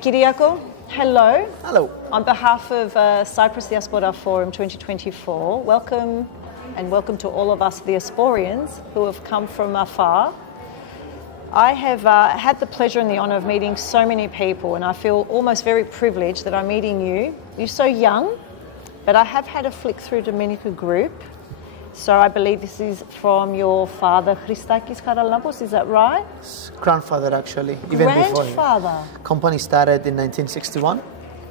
Kyriakos, hello. Hello. On behalf of Cyprus Diaspora Forum 2024, welcome to all of us Diasporians who have come from afar. I have had the pleasure and the honour of meeting so many people, and I feel almost very privileged that I'm meeting you. You're so young, but I have had a flick through Domenica group. So I believe this is from your father, Kyriakos Charalampous, is that right? Grandfather, actually. Even Grandfather. Before. Company started in 1961.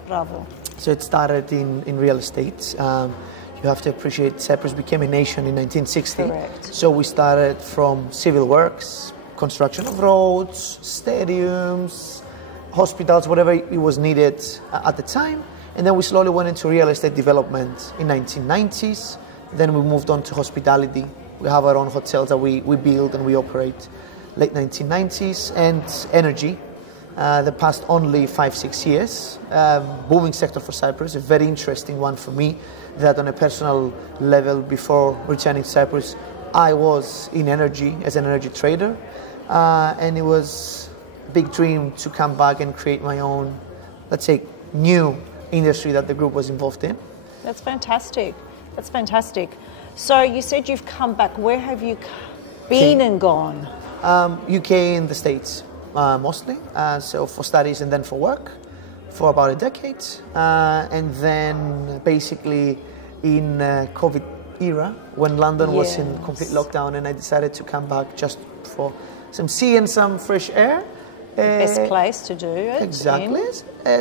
Bravo. So it started in real estate. You have to appreciate Cyprus became a nation in 1960. Correct. So we started from civil works, construction of roads, stadiums, hospitals, whatever it was needed at the time. And then we slowly went into real estate development in 1990s. Then we moved on to hospitality. We have our own hotels that we build and we operate late 1990s. And energy, the past only 5-6 years. Booming sector for Cyprus, a very interesting one for me, that on a personal level before returning to Cyprus, I was in energy as an energy trader. And it was a big dream to come back and create my own, let's say, new industry that the group was involved in. That's fantastic. That's fantastic. So you said you've come back. Where have you been and gone? UK and the States, mostly. So for studies and then for work for about a decade. And then basically in COVID era, when London was in complete lockdown, and I decided to come back just for some sea and some fresh air. Best place to do it. Exactly.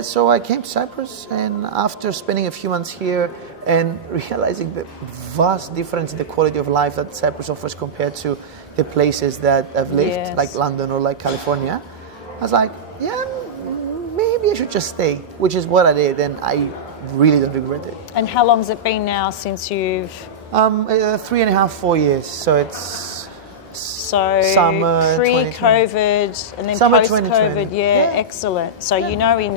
So I came to Cyprus, and after spending a few months here and realizing the vast difference in the quality of life that Cyprus offers compared to the places that I've lived, like London or like California, I was like, yeah, maybe I should just stay, which is what I did, and I really don't regret it. And how long has it been now since you've... 3.5, 4 years, so it's... So summer pre-COVID and then summer post-COVID, excellent. So you know, in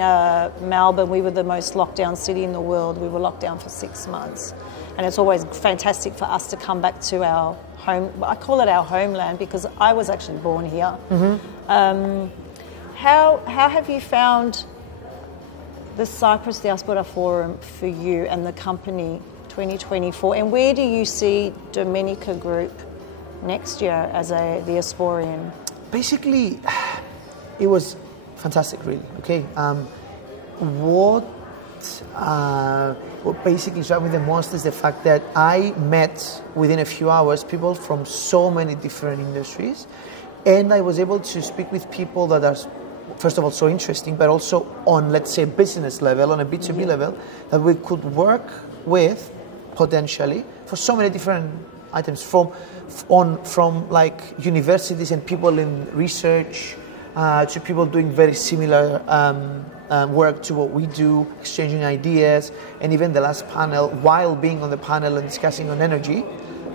Melbourne, we were the most locked down city in the world. We were locked down for 6 months, and it's always fantastic for us to come back to our home. I call it our homeland because I was actually born here. Mm-hmm. How have you found the Cyprus Diaspora Forum for you and the company 2024, and where do you see Domenica Group next year as a Diasporian? Basically, it was fantastic, really. Okay, what basically struck me the most is the fact that I met within a few hours people from so many different industries, and I was able to speak with people that are, first of all, so interesting, but also on, let's say, business level, on a B2B level, that we could work with potentially for so many different items, from like universities and people in research to people doing very similar work to what we do, exchanging ideas. And even the last panel, while being on the panel and discussing on energy,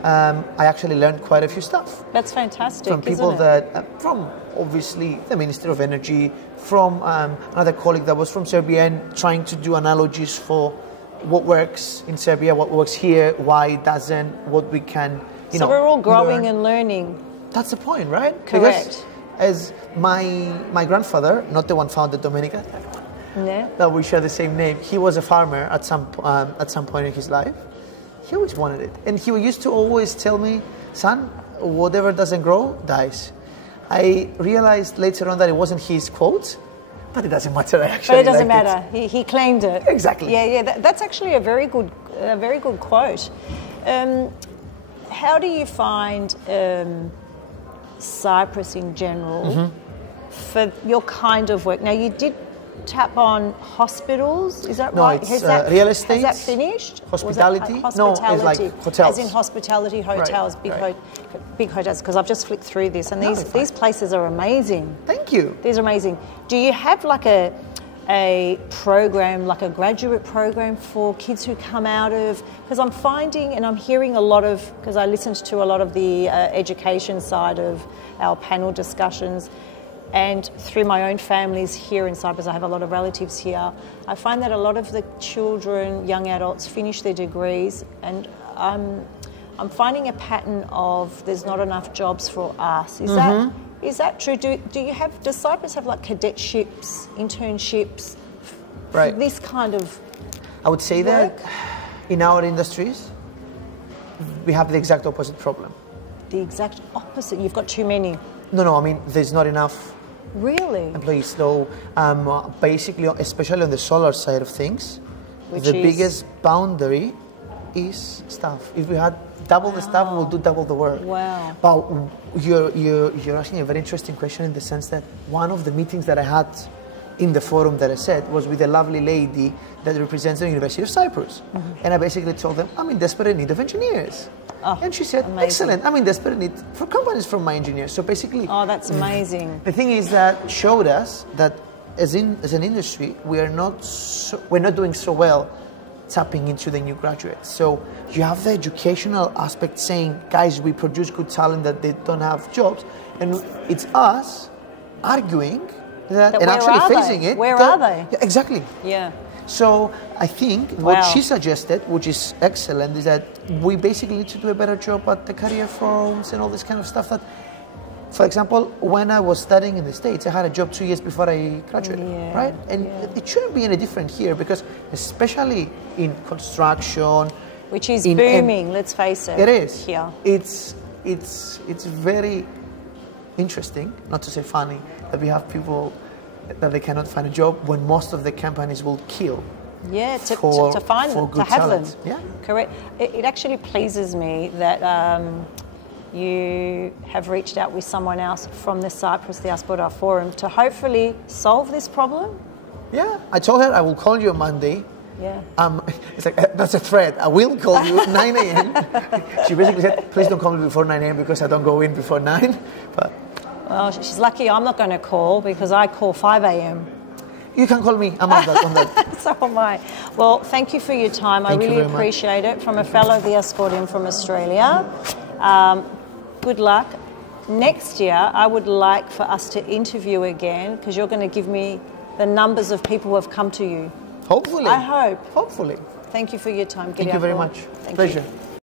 I actually learned quite a few stuff. That's fantastic. From people that, from obviously the Minister of Energy, from another colleague that was from Serbia, and trying to do analogies for what works in Serbia, what works here, why it doesn't, what we can, so we're all growing and learning. That's the point, right? Correct. Because as my grandfather, not the one founded Domenica, that we share the same name, he was a farmer at some point in his life. He always wanted it. And he used to always tell me, son, whatever doesn't grow, dies. I realized later on that it wasn't his quote, but it doesn't matter. But it doesn't matter. He claimed it. Exactly. Yeah. That's actually a very good quote. How do you find Cyprus in general for your kind of work? Now, you did tap on hospitals, is that right? No, it's real estate. Has that finished? Hospitality? No, it's like hotels. As in hospitality, hotels, right, big hotels, because I've just flicked through this, and these places are amazing. Thank you. These are amazing. Do you have like a program, like a graduate program for kids who come out of, because I'm finding and I'm hearing a lot of, because I listened to a lot of the education side of our panel discussions, and through my own families here in Cyprus, I have a lot of relatives here, I find that a lot of the children, young adults, finish their degrees, and I'm finding a pattern of there's not enough jobs for us. Is Is that true? Do Cyprus have like cadetships, internships, Right. for this kind of I would say work? that in our industries, we have the exact opposite problem. The exact opposite. You've got too many. No, I mean, there's not enough Really? employees. So basically, especially on the solar side of things, Which the is? biggest boundary is staff. If we had double the staff, we would do double the work. Wow. But you're asking a very interesting question in the sense that one of the meetings that I had in the forum that I said was with a lovely lady that represents the University of Cyprus. And I basically told them, I'm in desperate need of engineers. Oh, and she said, amazing. excellent, I'm in desperate need for companies from my engineers. So basically, Oh, that's amazing. the thing is that showed us that as an industry, we're not doing so well tapping into the new graduates. So you have the educational aspect saying, guys, we produce good talent that they don't have jobs. And it's us arguing that and where actually are facing they? it. Where are they? Yeah, exactly. Yeah. So I think what she suggested, which is excellent, is that we basically need to do a better job at the career forums and all this kind of stuff. That, for example, when I was studying in the States, I had a job 2 years before I graduated, right? And it shouldn't be any different here because, especially in construction, which is booming. Let's face it. It is. Here. It's very interesting, not to say funny, that we have people that they cannot find a job when most of the companies will kill. Yeah, to find for them, good to have talent. them. Yeah. Correct. It actually pleases me that you have reached out with someone else from the Cyprus Diaspora Forum to hopefully solve this problem. Yeah, I told her I will call you on Monday. Yeah. It's like, that's a threat. I will call you at 9 a.m. She basically said, please don't call me before 9 a.m. because I don't go in before 9. But well, she's lucky I'm not going to call because I call 5 a.m. You can call me. I'm on that. So am I. Well, thank you for your time. Thank I you really very appreciate it. From a fellow Diasporian from Australia. Good luck. Next year, I would like for us to interview again because you're going to give me the numbers of people who have come to you. Hopefully. I hope. Hopefully. Thank you for your time. Thank you very much. Thank Pleasure. you.